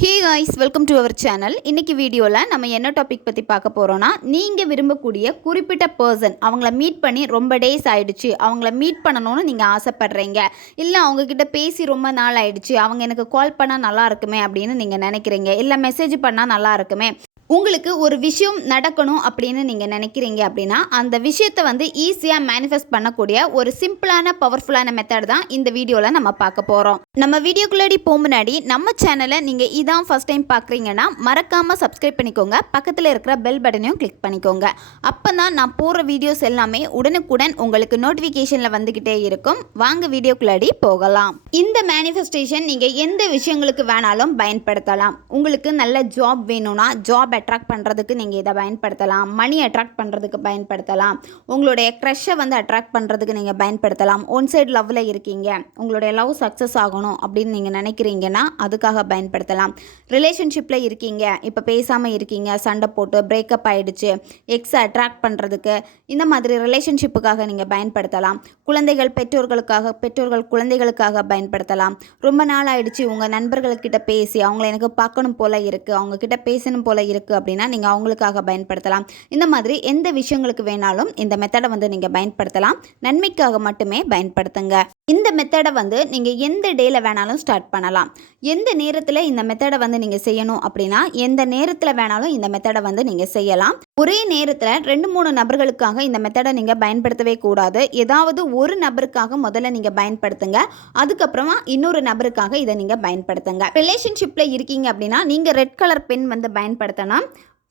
Hey guys, welcome to our channel. இன்றைக்கி வீடியோவில் நம்ம என்ன டாபிக் பற்றி பார்க்க போகிறோன்னா, நீங்கள் விரும்பக்கூடிய குறிப்பிட்ட பர்சன் அவங்கள மீட் பண்ணி ரொம்ப டேஸ் ஆகிடுச்சு, அவங்கள மீட் பண்ணணும்னு நீங்கள் ஆசைப்பட்றீங்க, இல்லை அவங்கக்கிட்ட பேசி ரொம்ப நாள் ஆகிடுச்சு, அவங்க எனக்கு கால் பண்ணால் நல்லா இருக்குமே அப்படின்னு நீங்கள் நினைக்கிறீங்க, இல்லை மெசேஜ் பண்ணால் நல்லா இருக்குமே, உங்களுக்கு ஒரு விஷயம் நடக்கணும் அப்படின்னு நீங்கள் நினைக்கிறீங்க அப்படின்னா, அந்த விஷயத்தை வந்து ஈஸியாக மேனிஃபெஸ்ட் பண்ணக்கூடிய ஒரு சிம்பிளான பவர்ஃபுல்லான மெத்தட் தான் இந்த வீடியோவில் நம்ம பார்க்க போகிறோம். நம்ம வீடியோக்குள்ளாடி போக முன்னாடி நம்ம சேனலை நீங்கள் இதான் ஃபஸ்ட் டைம் பார்க்குறீங்கன்னா மறக்காமல் சப்ஸ்கிரைப் பண்ணிக்கோங்க, பக்கத்தில் இருக்கிற பெல் பட்டனையும் கிளிக் பண்ணிக்கோங்க. அப்போ தான் நான் போடுற வீடியோஸ் எல்லாமே உடனுக்குடன் உங்களுக்கு நோட்டிஃபிகேஷனில் வந்துக்கிட்டே இருக்கும். வாங்க வீடியோக்குள்ளாடி போகலாம். இந்த மேனிஃபெஸ்டேஷன் நீங்கள் எந்த விஷயங்களுக்கு வேணாலும் பயன்படுத்தலாம். உங்களுக்கு நல்ல ஜாப் வேணும்னா ஜாப் அட்ராக்ட் பண்ணுறதுக்கு நீங்கள் இதை பயன்படுத்தலாம். மணி அட்ராக்ட் பண்ணுறதுக்கு பயன்படுத்தலாம். உங்களுடைய க்ரஷ்ஷை வந்து அட்ராக்ட் பண்ணுறதுக்கு நீங்கள் பயன்படுத்தலாம். ஒன் சைடு லவ்வில் இருக்கீங்க, உங்களுடைய லவ் சக்ஸஸ் ஆகணும் அப்படின்னு நீங்கள் நினைக்கிறீங்கன்னா அதுக்காக பயன்படுத்தலாம். ரிலேஷன்ஷிப்பில் இருக்கீங்க, இப்போ பேசாமல் இருக்கீங்க, சண்டை போட்டு பிரேக்கப் ஆகிடுச்சு, எக்ஸை அட்ராக்ட் பண்ணுறதுக்கு, இந்த மாதிரி ரிலேஷன்ஷிப்புக்காக நீங்கள் பயன்படுத்தலாம். குழந்தைகள் பெற்றோர்கள் குழந்தைகளுக்காக பயன்படுத்தலாம். ரொம்ப நாள் ஆகிடுச்சு உங்கள் நண்பர்கள்கிட்ட பேசி அவங்கள எனக்கு பார்க்கணும் போல் இருக்குது, அவங்கக்கிட்ட பேசணும் போல் இருக்குது அப்படின்னா நீங்கள் அவங்களுக்காக பயன்படுத்தலாம். இந்த மாதிரி எந்த விஷயங்களுக்கு வேணாலும் இந்த மெத்தடை வந்து நீங்கள் பயன்படுத்தலாம். நன்மைக்காக மட்டுமே பயன்படுத்துங்க. இந்த மெத்தடை வந்து நீங்கள் எந்த டேல வேணாலும் ஸ்டார்ட் பண்ணலாம். எந்த நேரத்தில் இந்த மெத்தடை வந்து நீங்கள் செய்யணும் அப்படின்னா, எந்த நேரத்தில் வேணாலும் இந்த மெத்தடை வந்து நீங்கள் செய்யலாம். ஒரே நேரத்தில் 2-3 நபர்களுக்காக இந்த மெத்தடை நீங்கள் பயன்படுத்தவே கூடாது. ஏதாவது ஒரு நபருக்காக முதல்ல நீங்கள் பயன்படுத்துங்க, அதுக்கப்புறமா இன்னொரு நபருக்காக இதை நீங்கள் பயன்படுத்துங்க. ரிலேஷன்ஷிப்பில் இருக்கீங்க அப்படின்னா நீங்கள் ரெட் கலர் பென் வந்து பயன்படுத்தணும்.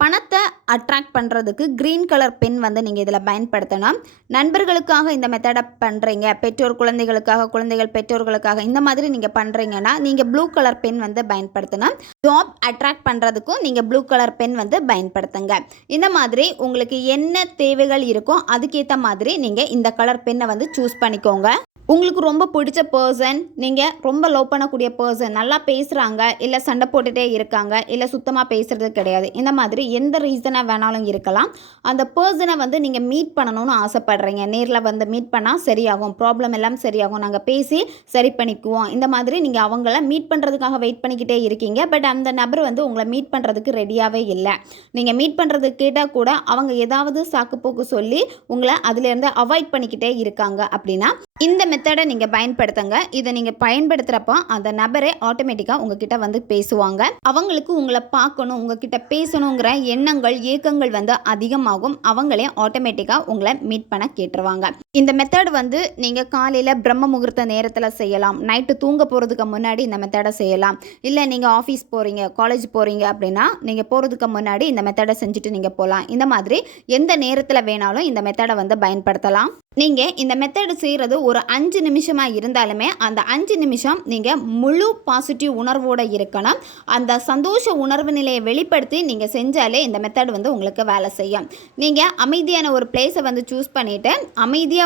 பணத்தை அட்ராக்ட் பண்ணுறதுக்கு க்ரீன் கலர் பென் வந்து நீங்கள் இதில் பயன்படுத்தணும். நண்பர்களுக்காக இந்த மெத்தடை பண்ணுறீங்க, பெற்றோர் குழந்தைகளுக்காக, குழந்தைகள் பெற்றோர்களுக்காக, இந்த மாதிரி நீங்கள் பண்ணுறீங்கன்னா நீங்கள் ப்ளூ கலர் பென் வந்து பயன்படுத்தணும். ஜாப் அட்ராக்ட் பண்ணுறதுக்கும் நீங்கள் ப்ளூ கலர் பென் வந்து பயன்படுத்துங்க. இந்த மாதிரி உங்களுக்கு என்ன தேவைகள் இருக்கோ அதுக்கேற்ற மாதிரி நீங்கள் இந்த கலர் பென்னை வந்து சூஸ் பண்ணிக்கோங்க. உங்களுக்கு ரொம்ப பிடிச்ச பர்சன், நீங்கள் ரொம்ப லவ் பண்ணக்கூடிய பர்சன், நல்லா பேசுகிறாங்க, இல்லை சண்டை போட்டுகிட்டே இருக்காங்க, இல்லை சுத்தமாக பேசுகிறது கிடையாது, இந்த மாதிரி எந்த ரீசனாக வேணாலும் இருக்கலாம். அந்த பர்சனை வந்து நீங்கள் மீட் பண்ணணும்னு ஆசைப்படுறீங்க, நேரில் வந்து மீட் பண்ணால் சரியாகும், ப்ராப்ளம் எல்லாம் சரியாகும், நாங்கள் பேசி சரி பண்ணிக்குவோம், இந்த மாதிரி நீங்கள் அவங்கள மீட் பண்ணுறதுக்காக வெயிட் பண்ணிக்கிட்டே இருக்கீங்க. பட் அந்த நபர் வந்து உங்களை மீட் பண்ணுறதுக்கு ரெடியாகவே இல்லை. நீங்கள் மீட் பண்ணுறதுக்கு கேட்டால் கூட அவங்க ஏதாவது சாக்குப்போக்கு சொல்லி உங்களை அதிலேருந்து அவாய்ட் பண்ணிக்கிட்டே இருக்காங்க அப்படின்னா இந்த மெத்தடை நீங்கள் பயன்படுத்துங்க. இதை நீங்கள் பயன்படுத்துகிறப்போ அந்த நபரே ஆட்டோமேட்டிக்காக உங்ககிட்ட வந்து பேசுவாங்க. அவங்களுக்கு உங்களை பார்க்கணும், உங்ககிட்ட பேசணுங்கிற எண்ணங்கள் ஏக்கங்கள் வந்து அதிகமாகும். அவங்களே ஆட்டோமேட்டிக்காக உங்களை மீட் பண்ண கேட்டுருவாங்க. இந்த மெத்தட் வந்து நீங்கள் காலையில் பிரம்ம முகூர்த்த நேரத்தில் செய்யலாம், நைட்டு தூங்க போகிறதுக்கு முன்னாடி இந்த மெத்தடை செய்யலாம். இல்லை நீங்கள் ஆஃபீஸ் போகிறீங்க, காலேஜ் போகிறீங்க அப்படின்னா நீங்கள் போகிறதுக்கு முன்னாடி இந்த மெத்தடை செஞ்சுட்டு நீங்கள் போகலாம். இந்த மாதிரி எந்த நேரத்தில் வேணாலும் இந்த மெத்தடை வந்து பயன்படுத்தலாம். நீங்கள் இந்த மெத்தடு செய்கிறது ஒரு 5 நிமிஷமாக இருந்தாலுமே அந்த 5 நிமிஷம் நீங்கள் முழு பாசிட்டிவ் உணர்வோடு இருக்கணும். அந்த சந்தோஷ உணர்வு நிலையை வெளிப்படுத்தி நீங்கள் செஞ்சாலே இந்த மெத்தட் வந்து உங்களுக்கு வேலை செய்யும். நீங்கள் அமைதியான ஒரு பிளேஸை வந்து சூஸ் பண்ணிவிட்டு அமைதியாக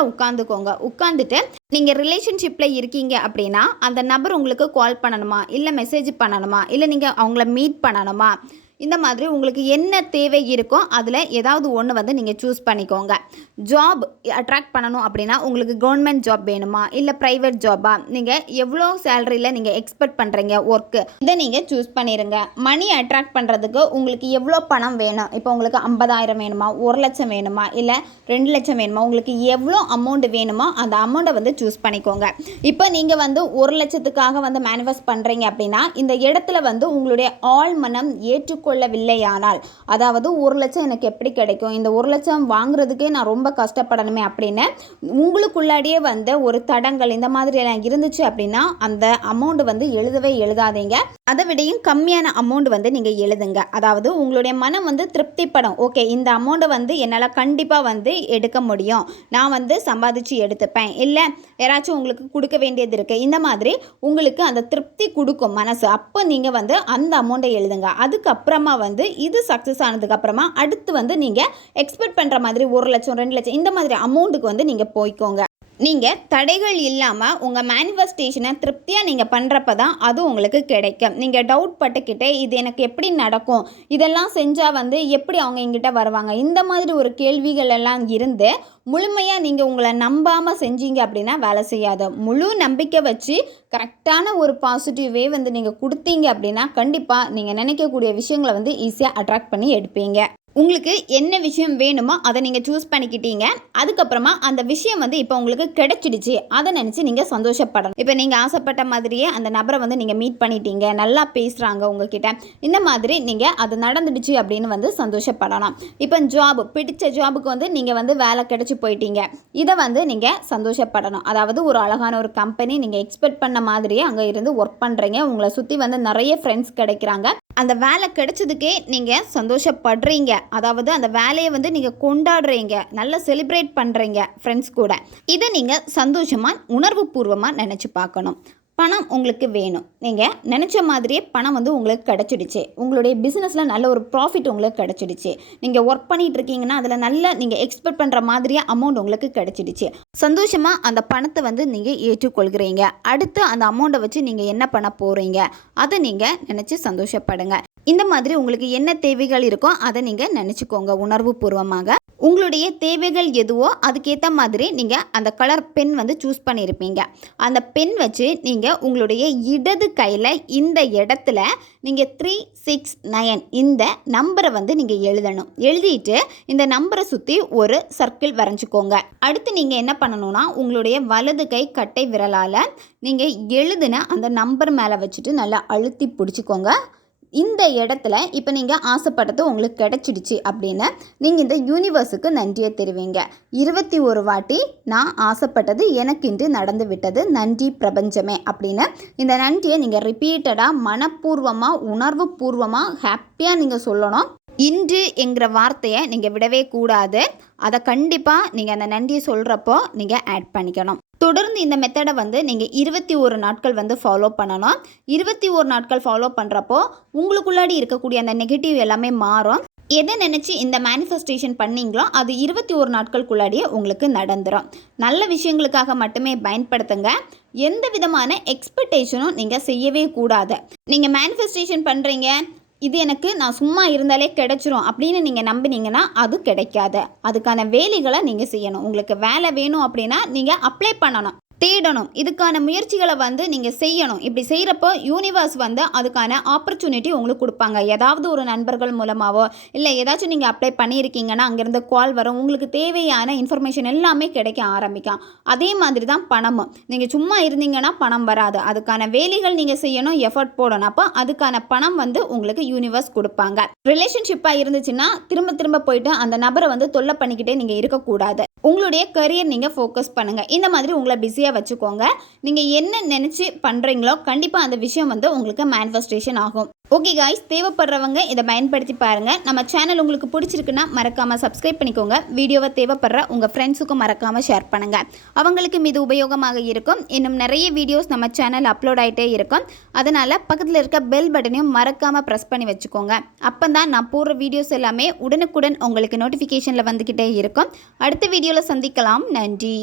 உட்காந்துட்டு நீங்கள் ரிலேஷன்ஷிப்பில் இருக்கீங்க அப்படின்னா அந்த நபர் உங்களுக்கு கால் பண்ணணுமா, இல்லை மெசேஜ் பண்ணணுமா, இல்லை நீங்கள் அவங்கள மீட் பண்ணணுமா, இந்த மாதிரி உங்களுக்கு என்ன தேவை இருக்கோ அதில் ஏதாவது ஒன்று வந்து நீங்கள் சூஸ் பண்ணிக்கோங்க. ஜாப் அட்ராக்ட் பண்ணணும் அப்படின்னா உங்களுக்கு கவர்மெண்ட் ஜாப் வேணுமா, இல்லை ப்ரைவேட் ஜாபா, நீங்கள் எவ்வளோ சேலரியில் நீங்கள் எக்ஸ்பெக்ட் பண்ணுறீங்க ஒர்க்கு, இதை நீங்கள் சூஸ் பண்ணிடுங்க. மணி அட்ராக்ட் பண்ணுறதுக்கு உங்களுக்கு எவ்வளோ பணம் வேணும், இப்போ உங்களுக்கு 50,000 வேணுமா, 1 லட்சம் வேணுமா, இல்லை 2 லட்சம் வேணுமா, உங்களுக்கு எவ்வளோ அமௌண்ட் வேணுமோ அந்த அமௌண்ட்டை வந்து சூஸ் பண்ணிக்கோங்க. இப்போ நீங்கள் வந்து 1 லட்சத்துக்காக வந்து மேனிஃபெஸ்ட் பண்ணுறீங்க அப்படின்னா இந்த இடத்துல வந்து உங்களுடைய ஆள் மனம் ஏற்றுக்கொள்ளவில்லையானால், அதாவது 1 லட்சம் எனக்கு எப்படி கிடைக்கும், இந்த 1 லட்சம் வாங்குறதுக்கே நான் ரொம்ப கஷ்டப்படணுமே அப்படின்னு உங்களுக்குள்ளாடியே வந்து ஒரு தடங்கள் இந்த மாதிரி எல்லாம் இருந்துச்சு அப்படின்னா அந்த அமௌண்ட் வந்து எழுதாதீங்க. அதை விடையும் கம்மியான அமௌண்ட் வந்து நீங்கள் எழுதுங்க. அதாவது உங்களுடைய மனம் வந்து திருப்திப்படும், ஓகே இந்த அமௌண்ட்டை வந்து என்னால் கண்டிப்பாக வந்து எடுக்க முடியும், நான் வந்து சம்பாதிச்சு எடுத்துப்பேன், இல்லை யாராச்சும் உங்களுக்கு கொடுக்க வேண்டியது இருக்குது, இந்த மாதிரி உங்களுக்கு அந்த திருப்தி கொடுக்கும் மனசு. அப்போ நீங்கள் வந்து அந்த அமௌண்ட்டை எழுதுங்க. அதுக்கப்புறமா வந்து இது சக்ஸஸ் ஆனதுக்கப்புறமா அடுத்து வந்து நீங்கள் எக்ஸ்பெக்ட் பண்ணுற மாதிரி 1 லட்சம் 2 லட்சம் இந்த மாதிரி அமௌண்ட்டுக்கு வந்து நீங்கள் போய்க்கோங்க. நீங்கள் தடைகள் இல்லாமல் உங்கள் மேனிஃபெஸ்டேஷனை திருப்தியாக நீங்கள் பண்ணுறப்ப தான் அது உங்களுக்கு கிடைக்கும். நீங்கள் டவுட் பட்டுக்கிட்டே இது எனக்கு எப்படி நடக்கும், இதெல்லாம் செஞ்சால் எப்படி அவங்க எங்கிட்ட வருவாங்க, இந்த மாதிரி ஒரு கேள்விகள் எல்லாம் இருந்து முழுமையாக நீங்கள் உங்களை நம்பாமல் செஞ்சீங்க அப்படின்னா வேலை செய்யாது. முழு நம்பிக்கை வச்சு கரெக்டான ஒரு பாசிட்டிவ் வே நீங்கள் கொடுத்தீங்க அப்படின்னா கண்டிப்பாக நீங்கள் நினைக்கக்கூடிய விஷயங்களை ஈஸியாக அட்ராக்ட் பண்ணி எடுப்பீங்க. உங்களுக்கு என்ன விஷயம் வேணுமோ அதை நீங்கள் சூஸ் பண்ணிக்கிட்டீங்க. அதுக்கப்புறமா அந்த விஷயம் இப்போ உங்களுக்கு கிடைச்சிடுச்சு, அதை நினச்சி நீங்கள் சந்தோஷப்படணும். இப்போ நீங்கள் ஆசைப்பட்ட மாதிரியே அந்த நபரை நீங்கள் மீட் பண்ணிட்டீங்க, நல்லா பேசுகிறாங்க உங்ககிட்ட, இந்த மாதிரி நீங்கள் அது நடந்துடுச்சு அப்படின்னு சந்தோஷப்படலாம். இப்போ ஜாப், பிடிச்ச ஜாபுக்கு நீங்கள் வேலை கிடைச்சி போயிட்டீங்க, இதை நீங்கள் சந்தோஷப்படணும். அதாவது ஒரு அழகான ஒரு கம்பெனி, நீங்கள் எக்ஸ்பெக்ட் பண்ண மாதிரியே அங்கே இருந்து ஒர்க் பண்ணுறீங்க, உங்களை சுற்றி நிறைய ஃப்ரெண்ட்ஸ் கிடைக்கிறாங்க, அந்த வேலை கிடைச்சதுக்கே நீங்கள் சந்தோஷப்படுறீங்க. அதாவது அந்த வேலையை நீங்கள் கொண்டாடுறீங்க, நல்லா செலிப்ரேட் பண்ணுறீங்க ஃப்ரெண்ட்ஸ் கூட. இதை நீங்கள் சந்தோஷமாக உணர்வு பூர்வமாக நினச்சி பார்க்கணும். பணம் உங்களுக்கு வேணும், நீங்கள் நினச்ச மாதிரியே பணம் உங்களுக்கு கிடச்சிடுச்சு, உங்களுடைய பிஸ்னஸில் நல்ல ஒரு ப்ராஃபிட் உங்களுக்கு கிடச்சிடுச்சு, நீங்கள் ஒர்க் பண்ணிகிட்டு இருக்கீங்கன்னா அதில் நல்ல நீங்கள் எக்ஸ்பெக்ட் பண்ணுற மாதிரியே அமௌண்ட் உங்களுக்கு கிடச்சிடுச்சு. சந்தோஷமாக அந்த பணத்தை நீங்கள் ஏற்றுக்கொள்கிறீங்க. அடுத்து அந்த அமௌண்ட்டை வச்சு நீங்கள் என்ன பண்ண போகிறீங்க அதை நீங்கள் நினச்சி சந்தோஷப்படுங்க. இந்த மாதிரி உங்களுக்கு என்ன தேவைகள் இருக்கோ அதை நீங்கள் நினச்சிக்கோங்க உணர்வு பூர்வமாக. உங்களுடைய தேவைகள் எதுவோ அதுக்கேற்ற மாதிரி நீங்கள் அந்த கலர் பென் சூஸ் பண்ணியிருப்பீங்க. அந்த பென் வச்சு நீங்கள் உங்களுடைய இடது கையில் இந்த இடத்துல நீங்கள் 369 இந்த நம்பரை நீங்கள் எழுதணும். எழுதிட்டு இந்த நம்பரை சுற்றி ஒரு சர்க்கிள் வரைஞ்சிக்கோங்க. அடுத்து நீங்கள் என்ன பண்ணணும்னா உங்களுடைய வலது கை கட்டை விரலால் நீங்கள் எழுதின அந்த நம்பர் மேலே வச்சுட்டு நல்லா அழுத்தி பிடிச்சிக்கோங்க. இந்த இடத்துல இப்போ நீங்கள் ஆசைப்பட்டது உங்களுக்கு கிடைச்சிடுச்சு அப்படின்னு நீங்கள் இந்த யூனிவர்ஸுக்கு நன்றியை தெரிவிங்க. 21 வாட்டி நான் ஆசைப்பட்டது எனக்கு இன்று நடந்து விட்டது, நன்றி பிரபஞ்சமே அப்படின்னு இந்த நன்றியை நீங்கள் ரிப்பீட்டடாக மனப்பூர்வமாக உணர்வு பூர்வமாக ஹாப்பியாக நீங்கள் சொல்லணும். இன்று என்கிற வார்த்தையை நீங்கள் விடவே கூடாது. அதை கண்டிப்பாக நீங்கள் அந்த நன்றியை சொல்கிறப்போ நீங்கள் ஆட் பண்ணிக்கணும். தொடர்ந்து இந்த மெத்தடை நீங்கள் 21 நாட்கள் ஃபாலோ பண்ணணும். 21 நாட்கள் ஃபாலோ பண்ணுறப்போ உங்களுக்குள்ளாடி இருக்கக்கூடிய அந்த நெகட்டிவ் எல்லாமே மாறும். எதை நினச்சி இந்த மேனிஃபெஸ்டேஷன் பண்ணிங்களோ அது 21 நாட்களுக்குள்ளாடியே உங்களுக்கு நடந்துடும். நல்ல விஷயங்களுக்காக மட்டுமே பயன்படுத்துங்க. எந்த விதமான எக்ஸ்பெக்டேஷனும் நீங்கள் செய்யவே கூடாது. நீங்கள் மேனிஃபெஸ்டேஷன் பண்ணுறீங்க, இது எனக்கு நான் சும்மா இருந்தாலே கிடைச்சிரும் அப்படின்னு நீங்கள் நம்பினீங்கன்னா அது கிடைக்காது. அதுக்கான வேலைகளை நீங்கள் செய்யணும். உங்களுக்கு வேலை வேணும் அப்படின்னா நீங்கள் அப்ளை பண்ணணும், தேடணும், இதுக்கான முயற்சிகளை நீங்கள் செய்யணும். இப்படி செய்கிறப்போ யூனிவர்ஸ் அதுக்கான ஆப்பர்ச்சுனிட்டி உங்களுக்கு கொடுப்பாங்க. ஏதாவது ஒரு நண்பர்கள் மூலமாகவோ இல்லை ஏதாச்சும் நீங்கள் அப்ளை பண்ணியிருக்கீங்கன்னா அங்கேருந்து கால் வரும், உங்களுக்கு தேவையான இன்ஃபர்மேஷன் எல்லாமே கிடைக்க ஆரம்பிக்கும். அதே மாதிரி தான் பணமும், நீங்கள் சும்மா இருந்தீங்கன்னா பணம் வராது. அதுக்கான வேலைகள் நீங்கள் செய்யணும், எஃபர்ட் போடணும். அப்போ அதுக்கான பணம் உங்களுக்கு யூனிவர்ஸ் கொடுப்பாங்க. ரிலேஷன்ஷிப்பாக இருந்துச்சுன்னா திரும்ப திரும்ப போயிட்டு அந்த நபரை தொல்லை பண்ணிக்கிட்டே நீங்கள் இருக்கக்கூடாது. உங்களுடைய கரியர் நீங்கள் ஃபோக்கஸ் பண்ணுங்கள். இந்த மாதிரி உங்களை பிஸியாக வச்சுக்கோங்க. நீங்கள் என்ன நினச்சி பண்ணுறீங்களோ கண்டிப்பாக அந்த விஷயம் உங்களுக்கு மேனிஃபெஸ்டேஷன் ஆகும். ஓகே காய்ஸ், தேவைப்படுறவங்க இதை பயன்படுத்தி பாருங்கள். நம்ம சேனல் உங்களுக்கு பிடிச்சிருக்குன்னா மறக்காமல் சப்ஸ்கிரைப் பண்ணிக்கோங்க. வீடியோவை தேவைப்படுற உங்கள் ஃப்ரெண்ட்ஸுக்கும் மறக்காமல் ஷேர் பண்ணுங்கள், அவங்களுக்கும் இது உபயோகமாக இருக்கும். இன்னும் நிறைய வீடியோஸ் நம்ம சேனல் அப்லோட் ஆகிட்டே இருக்கும். அதனால் பக்கத்தில் இருக்க பெல் பட்டனையும் மறக்காமல் ப்ரெஸ் பண்ணி வச்சுக்கோங்க. அப்போ தான் நான் போடுற வீடியோஸ் எல்லாமே உடனுக்குடன் உங்களுக்கு நோட்டிஃபிகேஷனில் வந்துக்கிட்டே இருக்கும். அடுத்த வீடியோவில் சந்திக்கலாம். நன்றி.